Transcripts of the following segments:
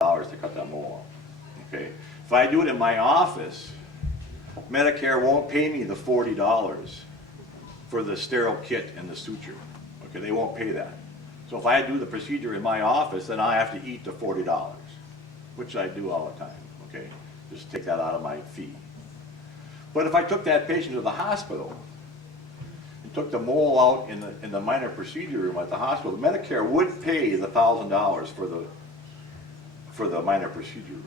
to cut that mole off. Okay, if I do it in my office, Medicare won't pay me the $40 for the sterile kit and the suture. Okay, they won't pay that. So if I do the procedure in my office, then I have to eat the $40, which I do all the time. Okay, just take that out of my fee. But if I took that patient to the hospital and took the mole out in the minor procedure room at the hospital, Medicare would pay the $1,000 for the minor procedure room.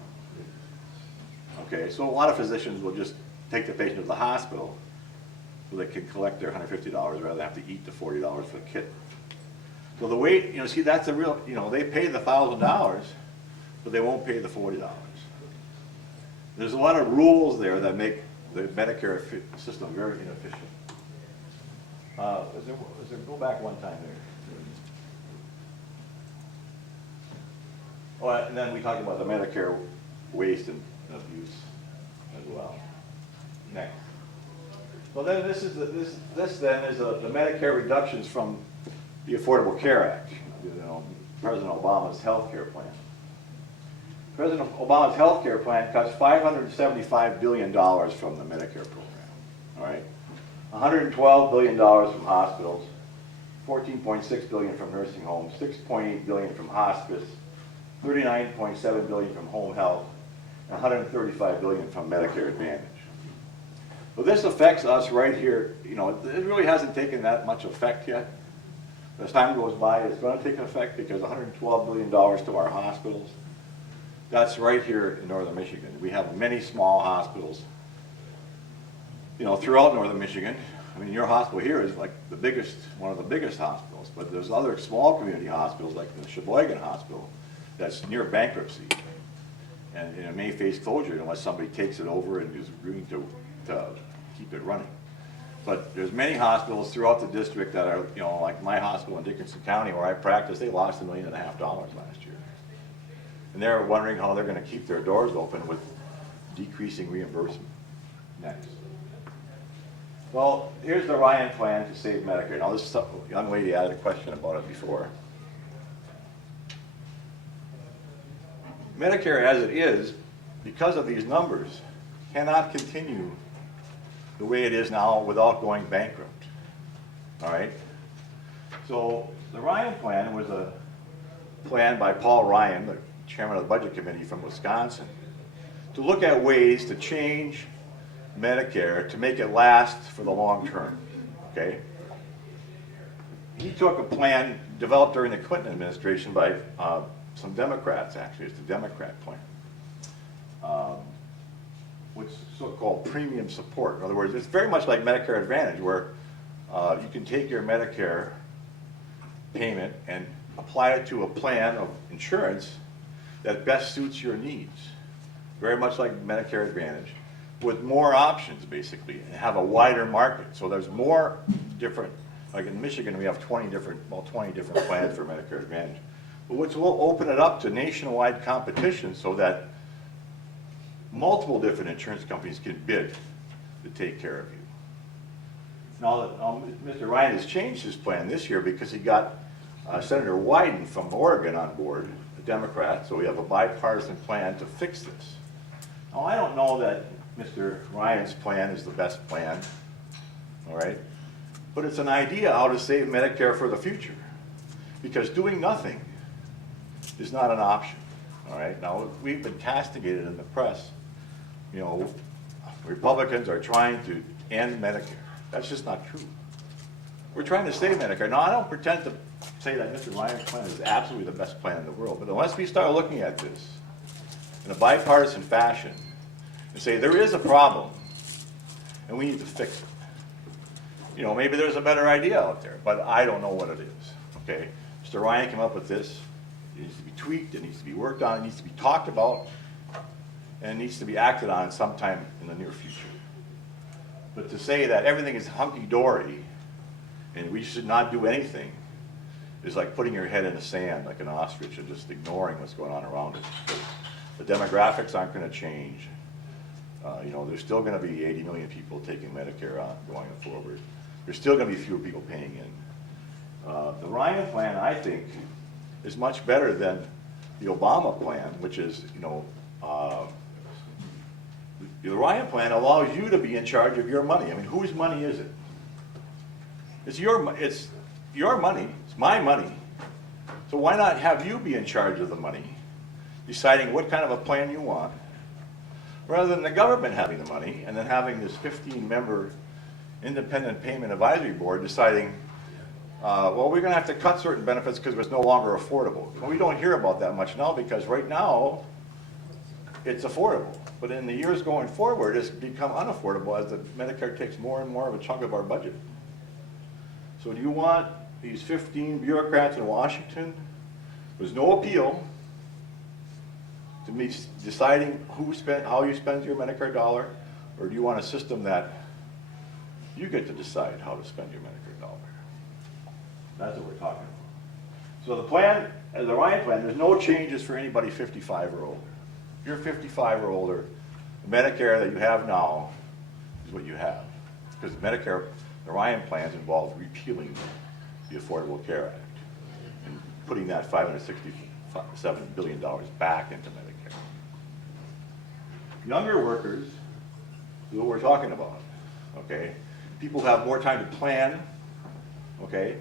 Okay, so a lot of physicians will just take the patient to the hospital so they can collect their $150 rather than have to eat the $40 for the kit. So the way, see, that's a real, they pay the $1,000, but they won't pay the $40. There's a lot of rules there that make the Medicare system very inefficient. Go back one time there. Oh, and then we talked about the Medicare waste and abuse as well. Next. So then this then is the Medicare reductions from the Affordable Care Act, President Obama's health care plan. President Obama's health care plan cuts $575 billion from the Medicare program, all right? $112 billion from hospitals, $14.6 billion from nursing homes, $6.8 billion from hospice, $39.7 billion from home health, and $135 billion from Medicare Advantage. So this affects us right here. It really hasn't taken that much effect yet. As time goes by, it's going to take effect because $112 billion to our hospitals, that's right here in northern Michigan. We have many small hospitals, throughout northern Michigan. I mean, your hospital here is like one of the biggest hospitals, but there's other small community hospitals like the Sheboygan Hospital that's near bankruptcy. And it may face closure unless somebody takes it over and is agreeing to keep it running. But there's many hospitals throughout the district that are, like my hospital in Dickinson County where I practice, they lost $1.5 million last year. And they're wondering how they're going to keep their doors open with decreasing reimbursement. Next. Well, here's the Ryan plan to save Medicare. Now this young lady added a question about it before. Medicare as it is, because of these numbers, cannot continue the way it is now without going bankrupt. All right? So the Ryan plan was a plan by Paul Ryan, the chairman of the Budget Committee from Wisconsin, to look at ways to change Medicare to make it last for the long term. Okay? He took a plan developed during the Clinton administration by some Democrats, actually. It's the Democrat plan. Which is so-called premium support. In other words, it's very much like Medicare Advantage, where you can take your Medicare payment and apply it to a plan of insurance that best suits your needs. Very much like Medicare Advantage, with more options, basically, and have a wider market. So there's more different, like in Michigan, we have 20 different plans for Medicare Advantage. But which will open it up to nationwide competition so that multiple different insurance companies can bid to take care of you. Now, Mr. Ryan has changed his plan this year because he got Senator Wyden from Oregon on board, a Democrat, so we have a bipartisan plan to fix this. Now, I don't know that Mr. Ryan's plan is the best plan, all right? But it's an idea how to save Medicare for the future, because doing nothing is not an option, all right? Now, we've been castigated in the press. Republicans are trying to end Medicare. That's just not true. We're trying to save Medicare. Now, I don't pretend to say that Mr. Ryan's plan is absolutely the best plan in the world, but unless we start looking at this in a bipartisan fashion and say there is a problem and we need to fix it. Maybe there's a better idea out there, but I don't know what it is, okay? Mr. Ryan came up with this. It needs to be tweaked, it needs to be worked on, it needs to be talked about, and it needs to be acted on sometime in the near future. But to say that everything is hunky-dory and we should not do anything is like putting your head in the sand like an ostrich and just ignoring what's going on around us. The demographics aren't going to change. There's still going to be 80 million people taking Medicare on going forward. There's still going to be fewer people paying in. The Ryan plan, I think, is much better than the Obama plan, which is, the Ryan plan allows you to be in charge of your money. I mean, whose money is it? It's your money, it's my money. So why not have you be in charge of the money, deciding what kind of a plan you want, rather than the government having the money and then having this 15-member independent payment advisory board deciding, well, we're going to have to cut certain benefits because it's no longer affordable. Well, we don't hear about that much now because right now it's affordable. But in the years going forward, it's become unaffordable as the Medicare takes more and more of a chunk of our budget. So do you want these 15 bureaucrats in Washington, there's no appeal, to me deciding how you spend your Medicare dollar, or do you want a system that you get to decide how to spend your Medicare dollar? That's what we're talking about. So the plan, the Ryan plan, there's no changes for anybody 55 or older. If you're 55 or older, the Medicare that you have now is what you have. Because Medicare, the Ryan plans involve repealing the Affordable Care Act and putting that $567 billion back into Medicare. Younger workers is what we're talking about, okay? People have more time to plan, okay?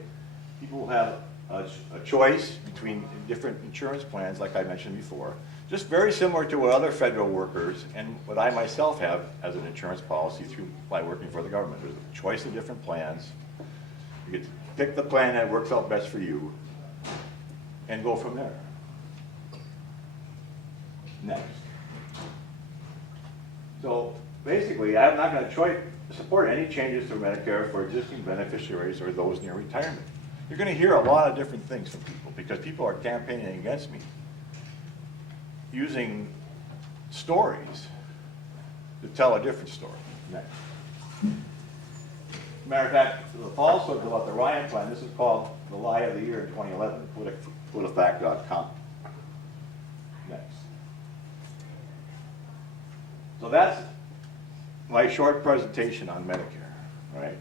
People have a choice between different insurance plans, like I mentioned before. Just very similar to what other federal workers and what I myself have as an insurance policy by working for the government. There's a choice of different plans. You get to pick the plan that works out best for you and go from there. Next. So basically, I'm not going to support any changes to Medicare for existing beneficiaries or those near retirement. You're going to hear a lot of different things from people because people are campaigning against me using stories to tell a different story. Next. Matter of fact, the falsehood about the Ryan plan, this is called the lie of the year in 2011, politifact.com. Next. So that's my short presentation on Medicare, right?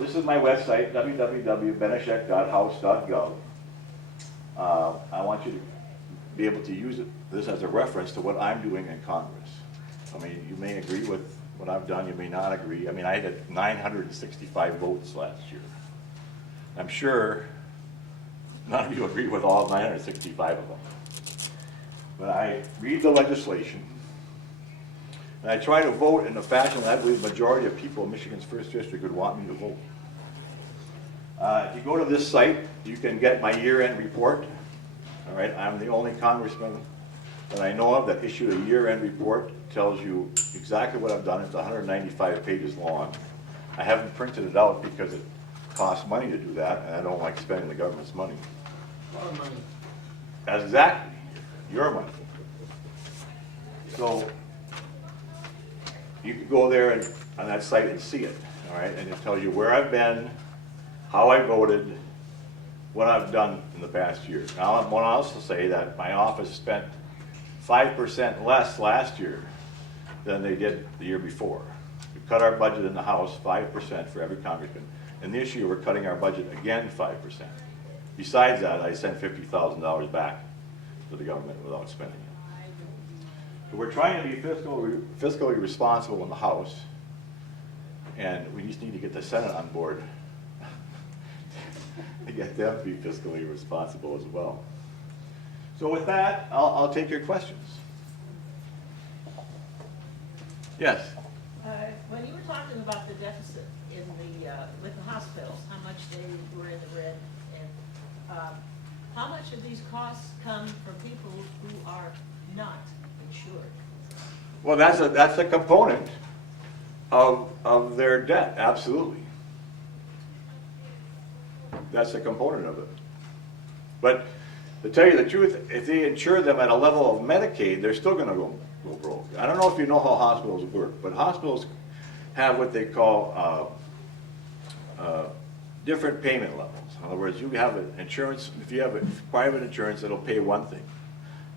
This is my website, www.benishek.house.gov. I want you to be able to use this as a reference to what I'm doing in Congress. I mean, you may agree with what I've done, you may not agree. I mean, I had 965 votes last year. I'm sure none of you agree with all 965 of them. But I read the legislation, and I try to vote in a fashion that I believe the majority of people in Michigan's 1st District would want me to vote. If you go to this site, you can get my year-end report. All right, I'm the only congressman that I know of that issued a year-end report. It tells you exactly what I've done. It's 195 pages long. I haven't printed it out because it costs money to do that, and I don't like spending the government's money. Our money. That's exactly your money. So you can go there on that site and see it, all right? And it tells you where I've been, how I voted, what I've done in the past year. Now, I want to also say that my office spent 5% less last year than they did the year before. We cut our budget in the House 5% for every congressman. And this year, we're cutting our budget again 5%. Besides that, I sent $50,000 back to the government without spending it. So we're trying to be fiscally responsible in the House, and we just need to get the Senate on board to get them to be fiscally responsible as well. So with that, I'll take your questions. Yes? When you were talking about the deficit in with the hospitals, how much they were in the red, and how much of these costs come from people who are not insured? Well, that's a component of their debt, absolutely. That's a component of it. But to tell you the truth, if they insure them at a level of Medicaid, they're still going to go broke. I don't know if you know how hospitals work, but hospitals have what they call different payment levels. In other words, you have an insurance, if you have a private insurance, it'll pay one thing.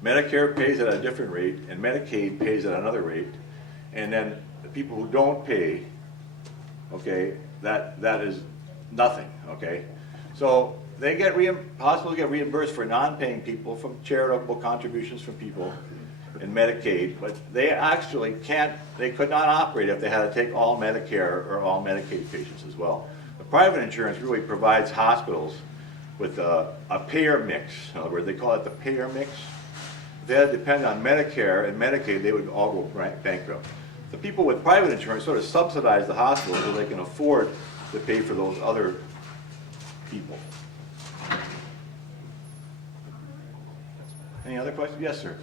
Medicare pays at a different rate, and Medicaid pays at another rate, and then the people who don't pay, okay, that is nothing, okay? So they get hospitals get reimbursed for non-paying people from charitable contributions from people in Medicaid, but they actually they could not operate if they had to take all Medicare or all Medicaid patients as well. The private insurance really provides hospitals with a payer mix. In other words, they call it the payer mix. If they had to depend on Medicare and Medicaid, they would all go bankrupt. The people with private insurance sort of subsidize the hospital so they can afford to pay for those other people. Any other questions? Yes, sir.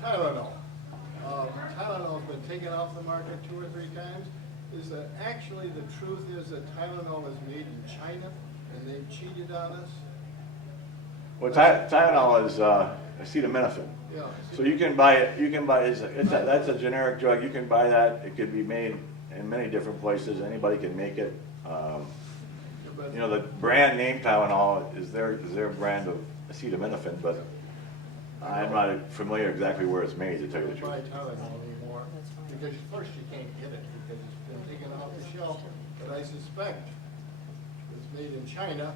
Tylenol. Tylenol's been taken off the market 2 or 3 times. Is that actually the truth is that Tylenol is made in China and they've cheated on us? Well, Tylenol is acetaminophen. Yeah. So you can buy it. That's a generic drug. You can buy that. It can be made in many different places. Anybody can make it. You know, the brand name Tylenol is their brand of acetaminophen, but I'm not familiar exactly where it's made, to tell you the Don't buy truth. Tylenol anymore because first you can't get it because it's been taken off the shelf. But I suspect it's made in China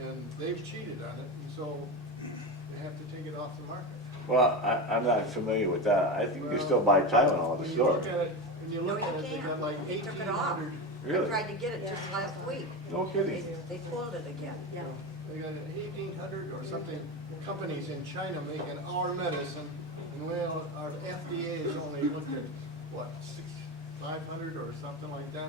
and they've cheated on it, and so they have to take it off the market. Well, I'm not familiar with that. I think you can still buy Tylenol at the store. When you look at it, they got like They took it off. 1,800. Really? I tried to get it just last week. No kidding. They pulled it again. Yeah. They got 1,800 or something companies in China making our medicine, and well, our FDA has only looked at, what, 500 or something like that?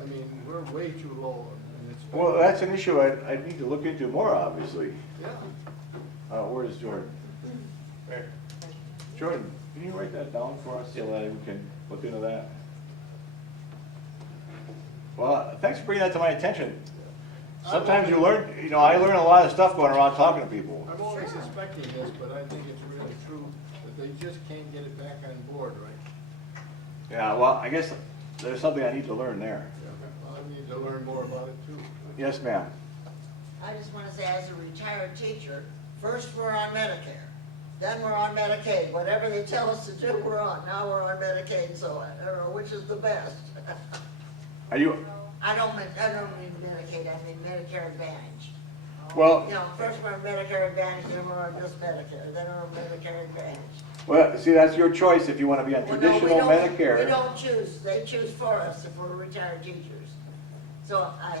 I mean, we're way too low. And it's Well, that's an issue I need to look into more, obviously. Yeah. Where's Jordan? Jordan, can you write that down for us so that we can look into that? Well, thanks for bringing that to my attention. Sometimes you learn, you know, I learn a lot of stuff going around talking to people. I'm only suspecting this, but I think it's really true that they just can't get it back on board, right? Yeah, well, I guess there's something I need to learn there. Well, I need to learn more about it too. Yes, ma'am. I just want to say, as a retired teacher, first we're on Medicare, then we're on Medicaid. Whatever they tell us to do, we're on. Now we're on Medicaid, so I don't know which is the best. Are you, I don't mean Medicaid, I mean Medicare Advantage. well, You know, first we're on Medicare Advantage, then we're on just Medicare, then we're on Medicare Advantage. well, see, that's your choice if you want to be on Well, no, traditional we don't- Medicare. We don't choose, they choose for us if we're retired teachers. So I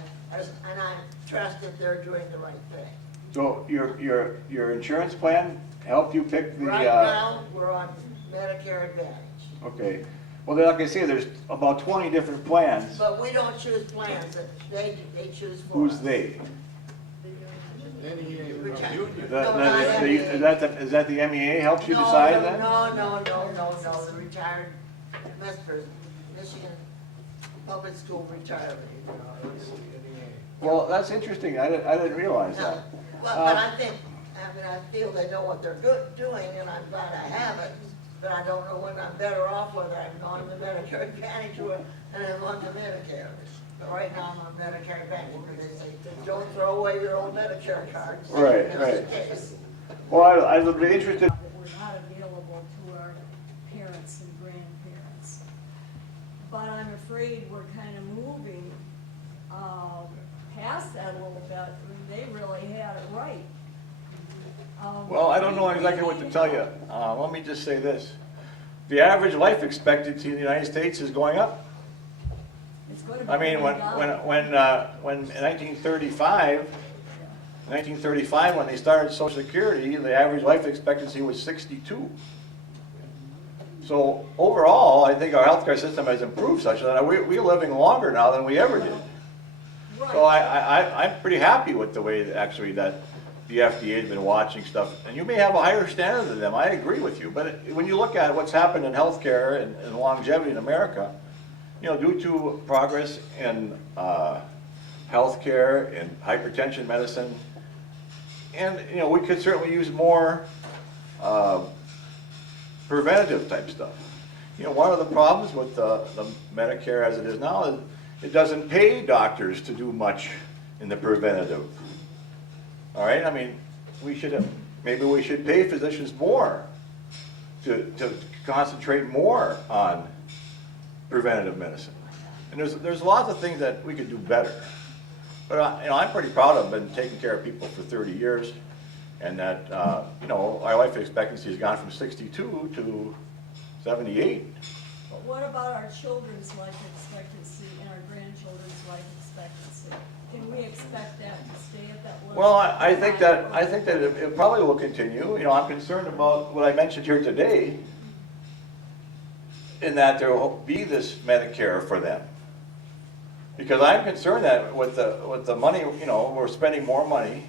trust that they're doing the right thing. So your insurance plan helped you pick the, Right now, we're on Medicare Advantage. okay. Well, like I say, there's about 20 different plans. But we don't choose plans, that they choose for us. Who's they? NEA, Retired. Is that the MEA helps you decide then? No, the retired Michigan Public School retiree. Well, that's interesting. I didn't realize No, that. but I feel they know what they're doing, and I'm glad I have it, but I don't know when I'm better off, whether I'm on the Medicare Advantage or, and I'm on the Medicare. But right now, I'm on Medicare Advantage, because they say, don't throw away your old Medicare cards. Right, Just right. in case. Well, I would be interested. that were not available to our parents and grandparents. But I'm afraid we're kind of moving past that a little bit. They really had it right. Well, I don't know exactly what to tell you. Let me just say this. The average life expectancy in the United States is going up. It's going to be I mean, when going in 1935, when they started Social Security, the average life expectancy was 62. So overall, I think our healthcare system has improved such that we're living longer now than we ever did. So I'm pretty happy with the way that actually that the FDA has been watching stuff. And you may have a higher standard than them, I agree with you. But when you look at what's happened in healthcare and longevity in America, you know, due to progress in healthcare and hypertension medicine, and you know, we could certainly use more preventative type stuff. You know, one of the problems with the Medicare as it is now is it doesn't pay doctors to do much in the preventative. All right, I mean, maybe we should pay physicians more to concentrate more on preventative medicine. And there's lots of things that we could do better. But, I'm pretty proud of been taking care of people for 30 years, and that, our life expectancy has gone from 62 to 78. But what about our children's life expectancy and our grandchildren's life expectancy? Can we expect that to stay at that level? Well, I think that it probably will continue. I'm concerned about what I mentioned here today, in that there will be this Medicare for them. Because I'm concerned that with the money, we're spending more money,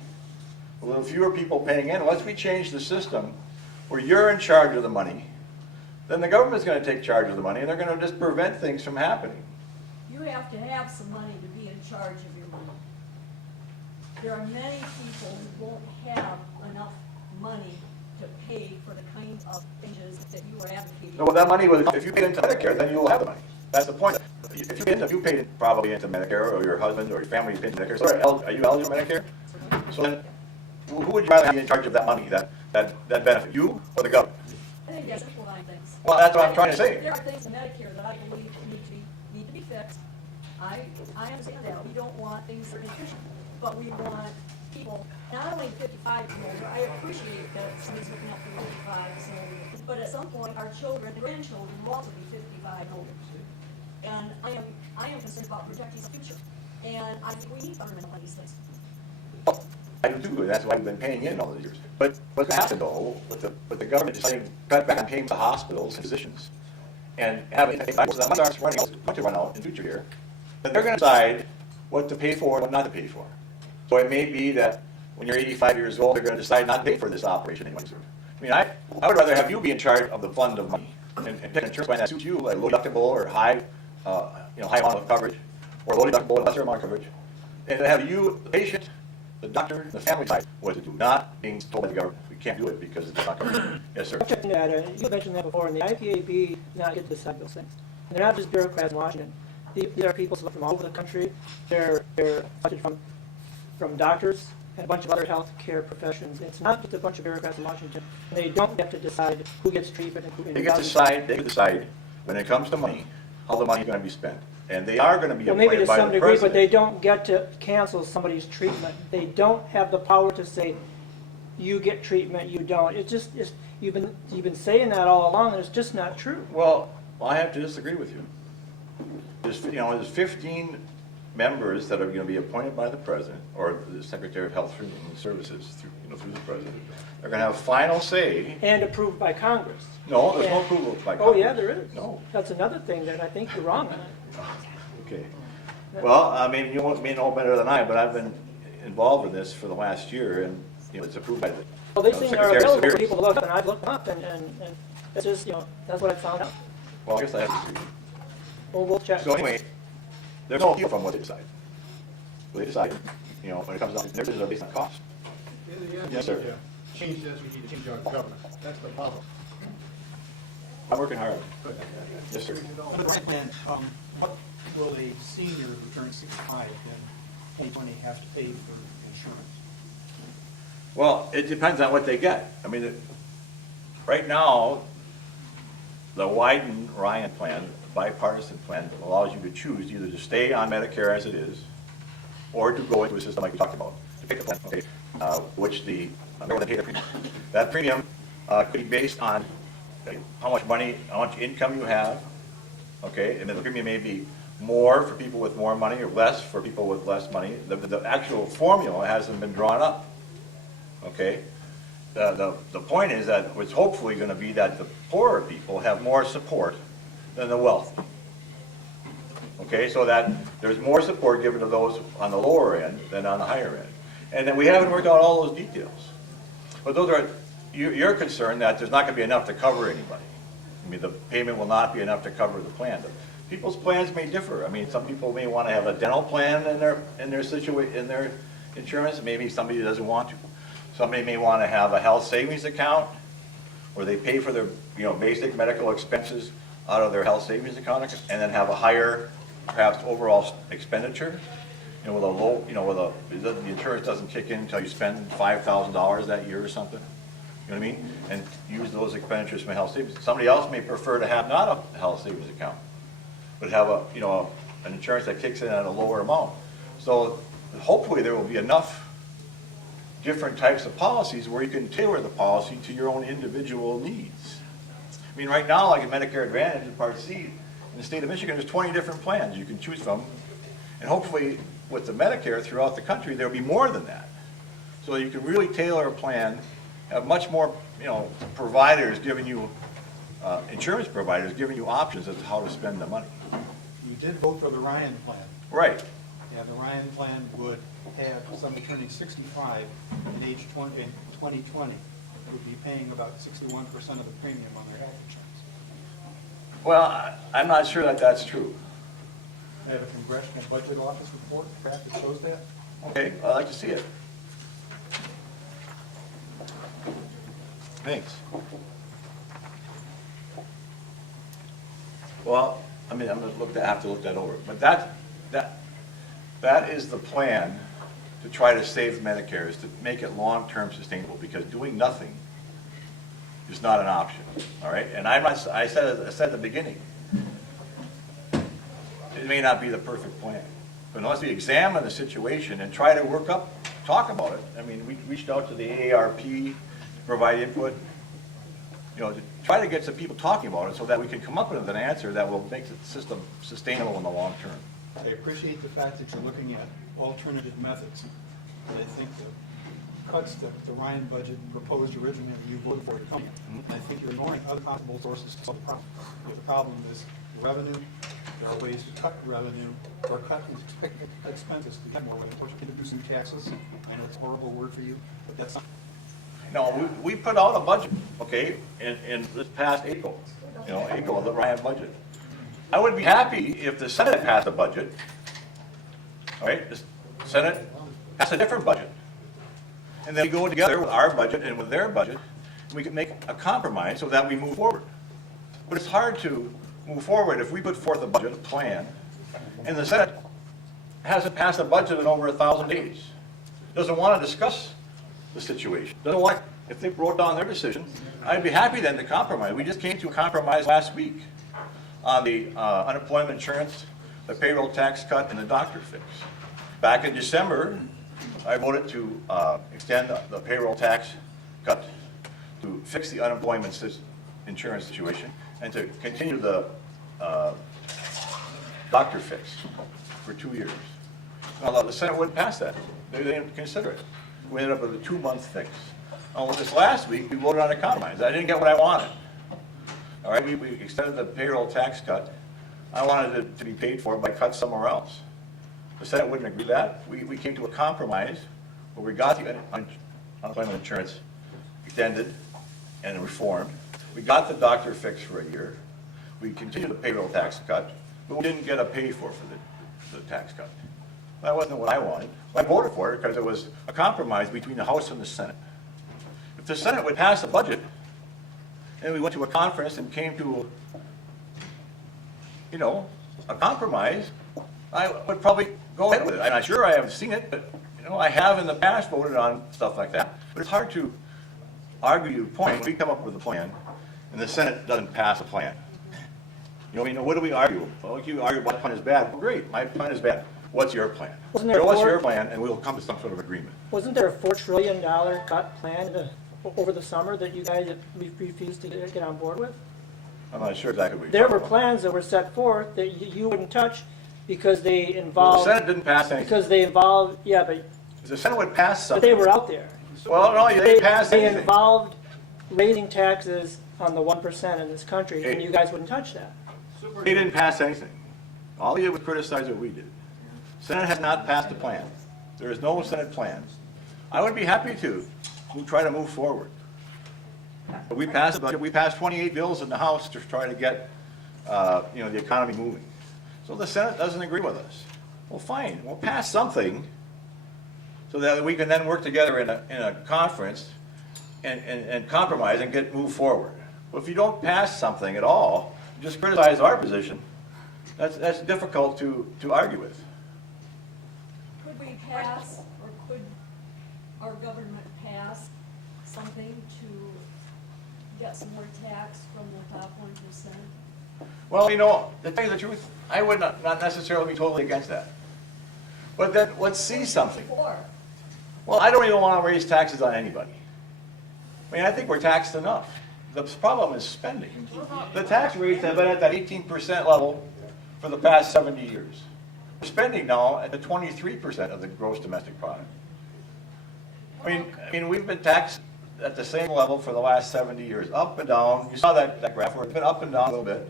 a little fewer people paying in. Unless we change the system where you're in charge of the money, then the government's going to take charge of the money, and they're going to just prevent things from happening. You have to have some money to be in charge of your money. There are many people who won't have enough money to pay for the kinds of changes that you are advocating. No, well, that money was, if you paid into Medicare, then you'll have the money. That's the point. If you paid probably into Medicare, or your husband or your family paid into Medicare, so are you eligible for Medicare? So then, who would you rather be in charge of that money, that benefit, you or the government? I think that's simplifying things. Well, that's what I'm trying to say. There are things in Medicare that I believe need to be fixed. I understand that. We don't want things that are inefficient, but we want people, not only 55 and older. I appreciate that somebody's looking up for 55 and older, but at some point, our children and grandchildren will also be 55 and older. And I am concerned about protecting the future. And I think we need government on these things. I do too, and that's why we've been paying in all these years. But what's happened though, with the government deciding to cut back on paying the hospitals and physicians, and having, so that money starts running out, going to run out in the future here, then they're going to decide what to pay for and what not to pay for. So it may be that when you're 85 years old, they're going to decide not to pay for this operation anymore. I mean, I would rather have you be in charge of the fund of money and pick an insurance plan that suits you, like low deductible or high amount of coverage, or low deductible and lesser amount of coverage, and have you, the patient, the doctor, the family side, what to do, not being told by the government, we can't do it because it's not covered. Yes, sir. Checking that, you mentioned that before, and the IPAB not get to decide those things. And they're not just bureaucrats in Washington. These are people from all over the country. They're elected from doctors and a bunch of other healthcare professions. It's not just a bunch of bureaucrats in Washington. They don't get to decide who gets treatment and who They can decide when it comes to money, how the money's going to be spent. And they are going to be Well, maybe to appointed by some the degree, but they president. don't get to cancel somebody's treatment. They don't have the power to say, you get treatment, you don't. You've been saying that all along, and it's just not true. Well, I have to disagree with you. There's 15 members that are going to be appointed by the president or the Secretary of Health and Human Services through the president. They're going to have final say. And approved by Congress. No, there's no And- approval by Oh, Congress. yeah, there is. No. That's another thing that I think you're wrong on. Okay. Well, I mean, you may know better than I, but I've been involved in this for the last year, and it's approved by the Well, these things are Secretary of available for Severities. people to look up, and I've looked them up, and it's just, that's what I found out. Well, I guess I have to. We'll check. So anyway, there's no appeal from what they decide. What they decide, when it comes down to their decisions are based on cost. In the end, Yes, sir. we need to change this, we need to change our government. That's the problem. I'm working hard. Yes, sir. Under the right plan, what will a senior who turns 65 in 2020 have to pay for insurance? Well, it depends on what they get. I mean, right now, the Wyden-Ryan plan, the bipartisan plan, allows you to choose either to stay on Medicare as it is, or to go into a system like we talked about, to pick a plan, okay, which remember they pay the premium. That premium could be based on how much money, how much income you have, okay, and then the premium may be more for people with more money or less for people with less money. The actual formula hasn't been drawn up, okay? The point is that it's hopefully going to be that the poorer people have more support than the wealthy. Okay, so that there's more support given to those on the lower end than on the higher end. And then we haven't worked out all those details. But those are, you're concerned that there's not going to be enough to cover anybody. I mean, the payment will not be enough to cover the plan. People's plans may differ. I mean, some people may want to have a dental plan in their insurance. Maybe somebody doesn't want to. Somebody may want to have a health savings account where they pay for their basic medical expenses out of their health savings account and then have a higher, perhaps overall expenditure. With a low, the insurance doesn't kick in until you spend $5,000 that year or something. You know what I mean? And use those expenditures from health savings. Somebody else may prefer to have not a health savings account, but have an insurance that kicks in at a lower amount. So hopefully there will be enough different types of policies where you can tailor the policy to your own individual needs. I mean, right now, like in Medicare Advantage in Part C, in the state of Michigan, there's 20 different plans you can choose from. And hopefully, with the Medicare throughout the country, there'll be more than that. So you can really tailor a plan, have much more, providers giving you, insurance providers giving you options as to how to spend the money. You did vote for the Ryan plan. Right. And the Ryan plan would have somebody turning 65 in 2020 would be paying about 61% of the premium on their health insurance. Well, I'm not sure that that's true. I have a Congressional Budget Office report, Pat, that shows that. Okay, I'd like to see it. Thanks. Well, I mean, I'm gonna have to look that over, but that is the plan to try to save Medicare, is to make it long-term sustainable, because doing nothing is not an option, all right? And I said at the beginning, it may not be the perfect plan, but unless we examine the situation and try to talk about it. I mean, we reached out to the AARP to provide input, to try to get some people talking about it so that we can come up with an answer that will make the system sustainable in the long term. I appreciate the fact that you're looking at alternative methods. And I think the cuts that the Ryan budget proposed originally, you voted for it coming. And I think you're ignoring other possible sources to solve the problem. If the problem is revenue, there are ways to cut revenue or cut expenses to get more revenue. Of course, you can introduce new taxes. I know it's a horrible word for you, but that's not. No, we put out a budget, okay, in this past April, April of the Ryan budget. I would be happy if the Senate passed a budget, all right, the Senate passed a different budget. And then we go together with our budget and with their budget, and we can make a compromise so that we move forward. But it's hard to move forward if we put forth a budget, a plan, and the Senate hasn't passed a budget in over 1,000 days. Doesn't want to discuss the situation. Doesn't want, if they wrote down their decision, I'd be happy then to compromise. We just came to a compromise last week on the unemployment insurance, the payroll tax cut, and the doctor fix. Back in December, I voted to extend the payroll tax cut to fix the unemployment insurance situation and to continue the doctor fix for 2 years. Now, the Senate wouldn't pass that. They didn't consider it. We ended up with a 2-month fix. This last week, we voted on a compromise. I didn't get what I wanted. All right, we extended the payroll tax cut. I wanted it to be paid for by cuts somewhere else. The Senate wouldn't agree to that. We came to a compromise where we got the unemployment insurance extended and reformed. We got the doctor fix for a year. We continued the payroll tax cut, but we didn't get a pay for the tax cut. That wasn't what I wanted. I voted for it because it was a compromise between the House and the Senate. If the Senate would pass a budget, and we went to a conference and came to, a compromise, I would probably go ahead with it. I'm not sure, I haven't seen it, but, I have in the past voted on stuff like that. But it's hard to argue your point when we come up with a plan, and the Senate doesn't pass a plan. What do we argue? Well, you argue my plan is bad. Well, great, my plan is bad. What's your plan? Show us your plan, and we'll come to some sort of agreement. Wasn't there a $4 trillion cut planned over the summer that you guys refused to get on board with? I'm not sure exactly what you're There talking were about. plans that were set forth that you wouldn't touch because they Well, the involved, Senate didn't pass anything. because they involved, yeah, but If the Senate would pass but something. they were out there. Well, no, they didn't pass They anything. involved raising taxes on the 1% in this country, and Hey. you guys wouldn't touch that. They didn't pass anything. All they did was criticize what we did. Senate has not passed a plan. There is no Senate plan. I would be happy to try to move forward. But we passed a budget. We passed 28 bills in the House to try to get, the economy moving. So the Senate doesn't agree with us. Well, fine, we'll pass something so that we can then work together in a conference and compromise and move forward. But if you don't pass something at all, just criticize our position, that's difficult to argue with. Could we pass, or could our government pass something to get some more tax from the top 1%? Well, to tell you the truth, I would not necessarily be totally against that. But then, let's see something. Before. Well, I don't even want to raise taxes on anybody. I mean, I think we're taxed enough. The problem is spending. The tax rates have been at that 18% level for the past 70 years. We're spending now at the 23% of the gross domestic product. I mean, we've been taxed at the same level for the last 70 years, up and down. You saw that graph where it's been up and down a little bit.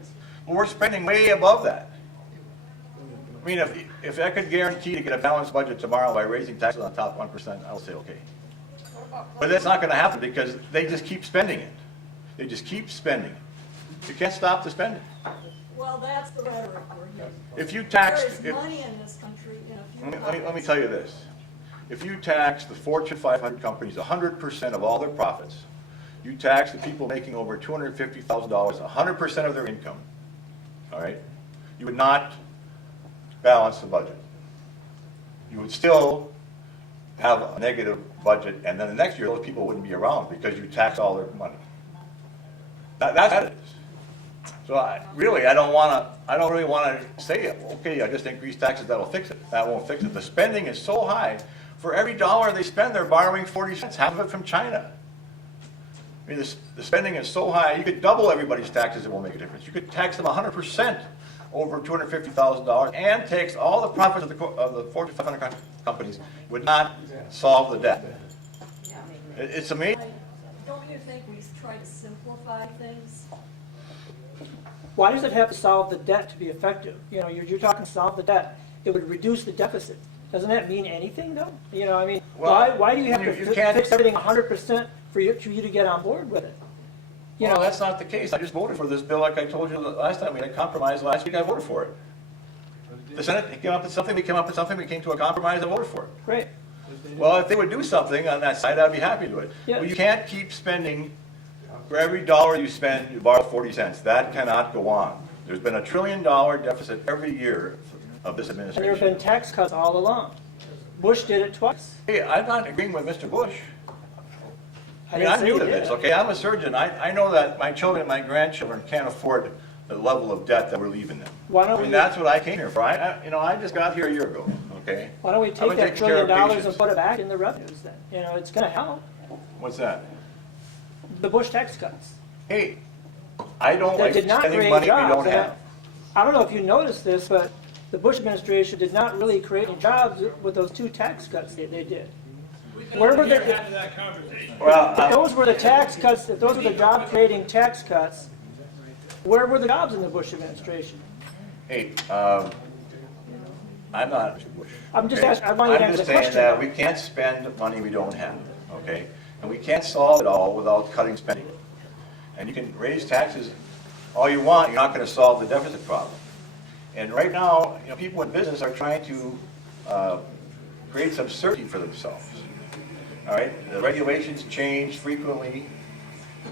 But we're spending way above that. I mean, if I could guarantee to get a balanced budget tomorrow by raising taxes on the top 1%, I would say okay. But that's not going to happen because they just keep spending it. They just keep spending it. You can't stop the spending. Well, that's the rhetoric we're hearing. If you tax, There is money in this country in a few let me tell you this. If you tax the Fortune 500 companies 100% of all their profits, you tax the people making over $250,000 100% of their income, all right, you would not balance the budget. You would still have a negative budget, and then the next year those people wouldn't be around because you tax all their money. That's what it is. So I really don't really want to say, okay, I just increase taxes, that'll fix it. That won't fix it. The spending is so high. For every dollar they spend, they're borrowing 40 cents, half of it from China. I mean, the spending is so high, you could double everybody's taxes, it won't make a difference. You could tax them 100% over $250,000 and tax all the profits of the Fortune 500 companies, would not solve the debt. It's amazing. Don't you think we try to simplify things? Why does it have to solve the debt to be effective? You know, you're talking solve the debt. It would reduce the deficit. Doesn't that mean anything, though? You know, I mean, Well, why do you have you to can't- fix everything 100% for you to get on board with it? You Well, know, that's not the case. I just voted for this bill like I told you the last time. We had a compromise last week, I voted for it. The Senate came up with something, we came up with something, we came to a compromise, I voted for it. great. Well, if they would do something on that side, I'd be happy to do it. Yeah. Well, you can't keep spending, for every dollar you spend, you borrow 40 cents. That cannot go on. There's been $1 trillion deficit every year of this And there have administration. been tax cuts all along. Bush did it twice. Hey, I'm not agreeing with Mr. Bush. I mean, didn't I'm say new he to did. this, okay? I'm a surgeon. I know that my children and my grandchildren can't afford the level of debt that we're leaving them. Why don't I mean, we- that's what I came here for. I just got here a year ago, okay? Why don't we I've take been that taking care $1 of trillion and patients. put it back in the revenues then? You know, it's gonna help. What's that? The Bush tax cuts. Hey, I don't That like did not spending create money we jobs. don't And have. I don't know if you noticed this, but the Bush administration did not really create any jobs with those 2 tax cuts they did. Where were the, Well, if those were the tax cuts, if those were the job-creating tax cuts, where were the jobs in the Bush administration? hey, I'm not Mr. Bush. I'm just okay? asking- I want you to answer the I'm just saying question, that though. we can't spend money we don't have, okay? And we can't solve it all without cutting spending. And you can raise taxes all you want, you're not gonna solve the deficit problem. And right now, you know, people in business are trying to create some certainty for themselves. All right, the regulations change frequently.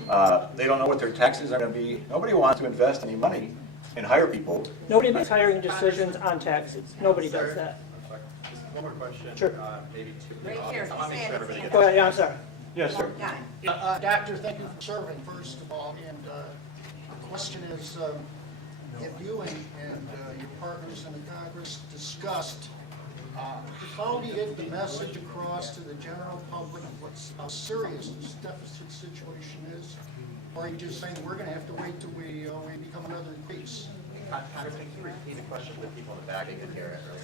They don't know what their taxes are gonna be. Nobody wants to invest any money and hire people. Nobody makes hiring decisions on taxes. Nobody does that. Just one more question. Sure. Maybe two. Right here, I want to make sure everybody gets. Go ahead, yeah, I'm sorry. Yes, sir. Yeah. Doctor, thank you for serving, first of all, and the question is, if you and your partners in the Congress discussed, how do you get the message across to the general public of how serious this deficit situation is? Or are you just saying, we're gonna have to wait till we become another piece? Congressman, can you repeat the question with people in the back? I didn't hear it earlier.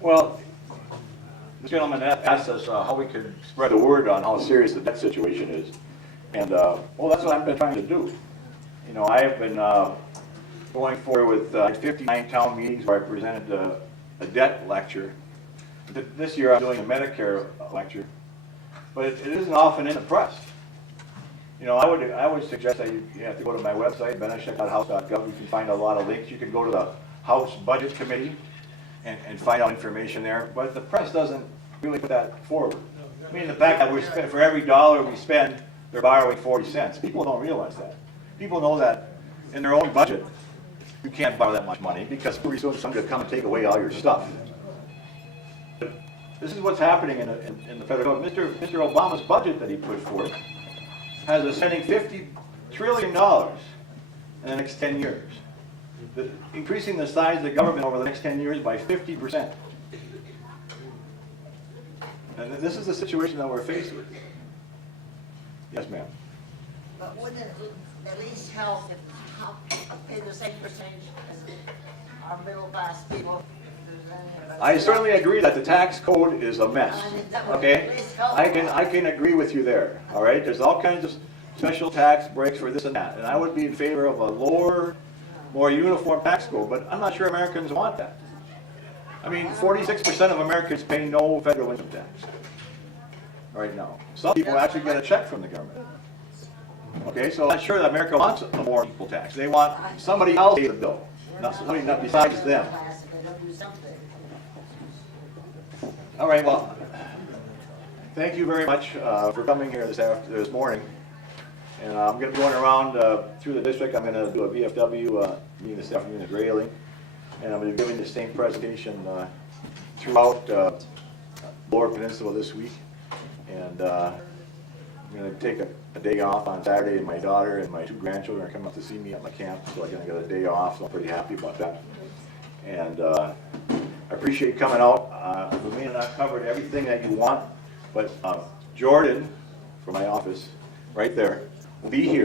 Well, this gentleman asked us how we could spread the word on how serious the debt situation is. And, well, that's what I've been trying to do. You know, I have been going forward with 59 town meetings where I presented a debt lecture. This year I'm doing a Medicare lecture, but it isn't often in the press. You know, I would suggest that you have to go to my website, benishek.house.gov. You can find a lot of links. You can go to the House Budget Committee and find out information there. But the press doesn't really put that forward. I mean, the fact that we spend, for every dollar we spend, they're borrowing 40 cents. People don't realize that. People know that in their own budget, you can't borrow that much money because pretty soon somebody will come and take away all your stuff. But this is what's happening in the federal government. Mr. Obama's budget that he put forth has us spending $50 trillion in the next 10 years. Increasing the size of the government over the next 10 years by 50%. And this is the situation that we're faced with. Yes, ma'am. But wouldn't it at least help if, pay the same percentage as our middle class people? I certainly agree that the tax code is a mess, I mean, that would okay? at least help. I can agree with you there, all right? There's all kinds of special tax breaks for this and that, and I would be in favor of a lower, more uniform tax code, but I'm not sure Americans want that. I mean, 46% of Americans pay no federal income tax right now. Some people actually get a check from the government. Okay, so I'm not sure that America wants a more equal tax. They want somebody else to pay the bill, not somebody not besides them. If they don't do something. All right, well, thank you very much for coming here this morning. And I'm going to be going around through the district. I'm going to do a VFW meeting this afternoon at Grayling. And I'm going to be giving the same presentation throughout Lower Peninsula this week. And I'm going to take a day off on Saturday, and my daughter and my 2 grandchildren are coming up to see me at my camp, so I'm going to get a day off, so I'm pretty happy about that. And I appreciate you coming out. We may not have covered everything that you want, but Jordan, from my office, right there, will be here